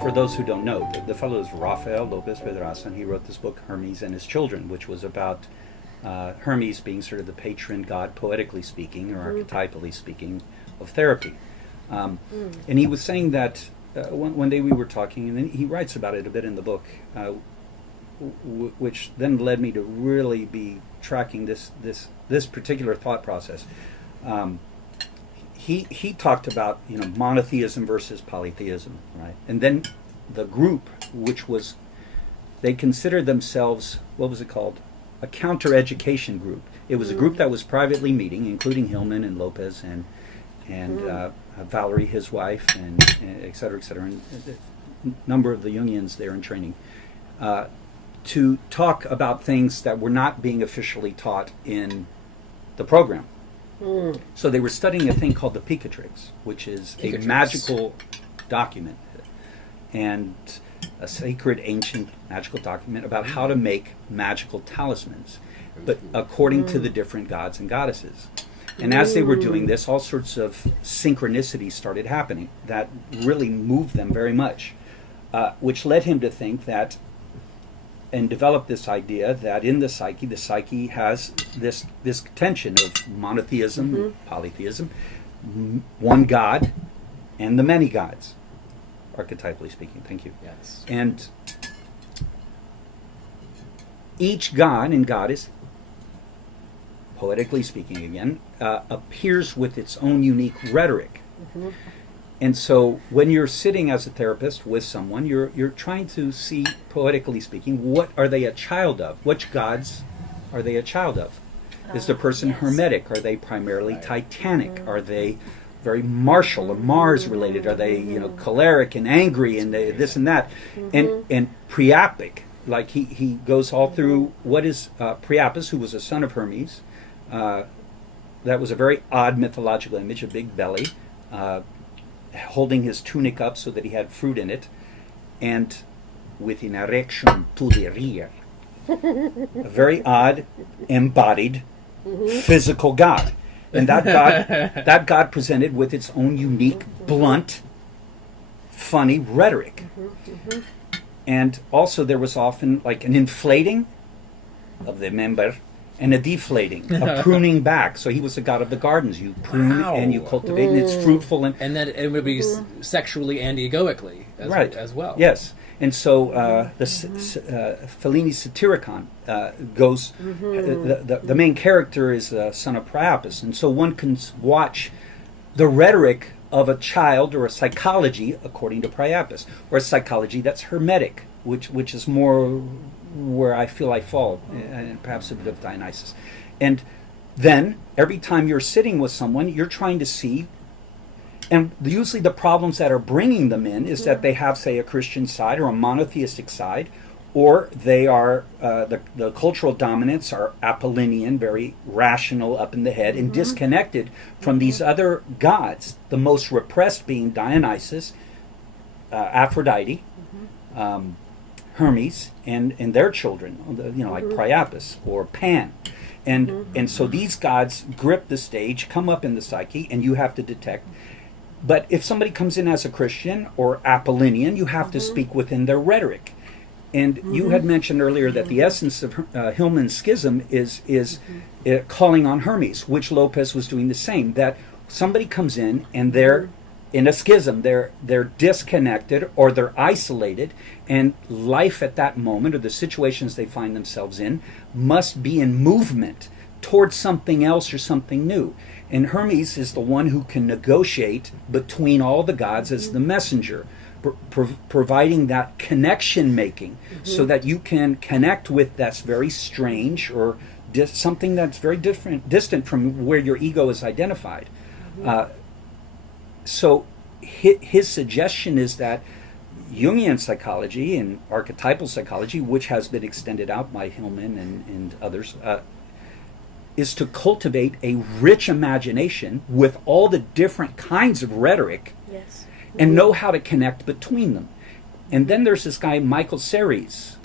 for those who don't know, the fellow is Rafael Lopez Pedraza, and he wrote this book, Hermes and His Children, which was about Hermes being sort of the patron god, poetically speaking, or archetypally speaking, of therapy. And he was saying that one day we were talking, and then he writes about it a bit in the book, which then led me to really be tracking this particular thought process. He talked about monotheism versus polytheism, right? And then the group, which was, they considered themselves, what was it called? A counter-education group. It was a group that was privately meeting, including Hillman and Lopez and Valerie, his wife, and et cetera, and a number of the Jungians there in training, to talk about things that were not being officially taught in the program. So they were studying a thing called the Picatrix, which is a magical document and a sacred ancient magical document about how to make magical talismans, but according to the different gods and goddesses. And as they were doing this, all sorts of synchronicities started happening that really moved them very much, which led him to think that, and develop this idea that in the psyche has this tension of monotheism, polytheism, one god, and the many gods, archetypally speaking. Thank you. Yes. And each god and goddess, poetically speaking again, appears with its own unique rhetoric. And so when you're sitting as a therapist with someone, you're trying to see, poetically speaking, what are they a child of? Which gods are they a child of? Is the person Hermetic? Are they primarily Titanic? Are they very martial or Mars related? Are they choleric and angry and this and that? And Priapic, like he goes all through what is Priapus, who was a son of Hermes. That was a very odd mythological image, a big belly, holding his tunic up so that he had fruit in it, and with an erection to the rear. A very odd, embodied, physical god. And that god presented with its own unique, blunt, funny rhetoric. And also there was often like an inflating of the member and a deflating, a pruning back. So he was the god of the gardens. You prune and you cultivate, and it's fruitful. And that it would be sexually and egoically as well. Yes. And so Fellini's Satyricon goes, the main character is the son of Priapus. And so one can watch the rhetoric of a child or a psychology, according to Priapus, or a psychology that's Hermetic, which is more where I feel I fall, and perhaps a bit of Dionysus. And then, every time you're sitting with someone, you're trying to see, and usually the problems that are bringing them in is that they have, say, a Christian side or a monotheistic side, or they are, the cultural dominants are Apollinian, very rational, up in the head, and disconnected from these other gods, the most repressed being Dionysus, Aphrodite, Hermes, and their children, like Priapus or Pan. And so these gods grip the stage, come up in the psyche, and you have to detect. But if somebody comes in as a Christian or Apollinian, you have to speak within their rhetoric. And you had mentioned earlier that the essence of Hillman's schism is calling on Hermes, which Lopez was doing the same, that somebody comes in and they're in a schism, they're disconnected or they're isolated, and life at that moment or the situations they find themselves in must be in movement towards something else or something new. And Hermes is the one who can negotiate between all the gods as the messenger, providing that connection making so that you can connect with that's very strange or something that's very distant from where your ego is identified. So his suggestion is that Jungian psychology and archetypal psychology, which has been extended out by Hillman and others, is to cultivate a rich imagination with all the different kinds of rhetoric and know how to connect between them. And then there's this guy, Michael Ceres,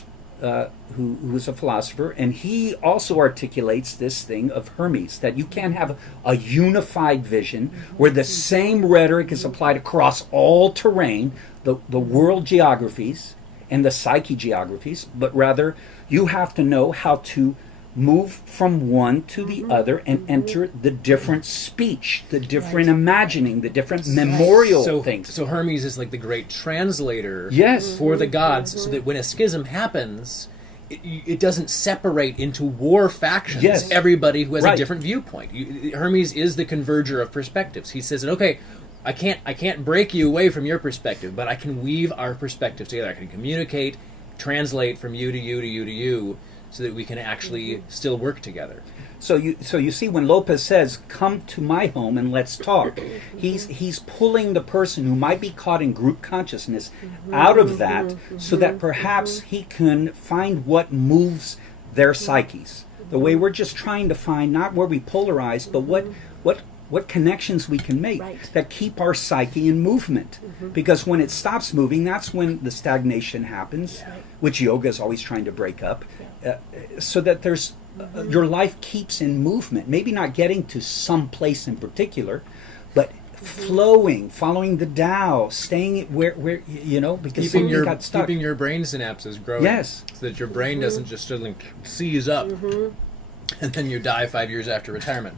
who was a philosopher, and he also articulates this thing of Hermes, that you can't have a unified vision where the same rhetoric is applied across all terrain, the world geographies and the psyche geographies, but rather you have to know how to move from one to the other and enter the different speech, the different imagining, the different memorial things. So Hermes is like the great translator Yes. for the gods, so that when a schism happens, it doesn't separate into war factions. Yes. Everybody who has a Right. different viewpoint. Hermes is the converger of perspectives. He says, okay, I can't break you away from your perspective, but I can weave our perspectives together. I can communicate, translate from you to you to you to you, so that we can actually still work together. So you see, when Lopez says, "Come to my home and let's talk," he's pulling the person who might be caught in group consciousness out of that, so that perhaps he can find what moves their psyches. The way we're just trying to find not where we polarize, but what connections we can make that keep our psyche in movement. Because when it stops moving, that's when the stagnation happens, which yoga is always trying to break up, so that there's your life keeps in movement. Maybe not getting to some place in particular, but flowing, following the Tao, staying where because something got stuck. Keeping your brain synapses growing. Yes. So that your brain doesn't just suddenly seize up and then you die 5 years after retirement.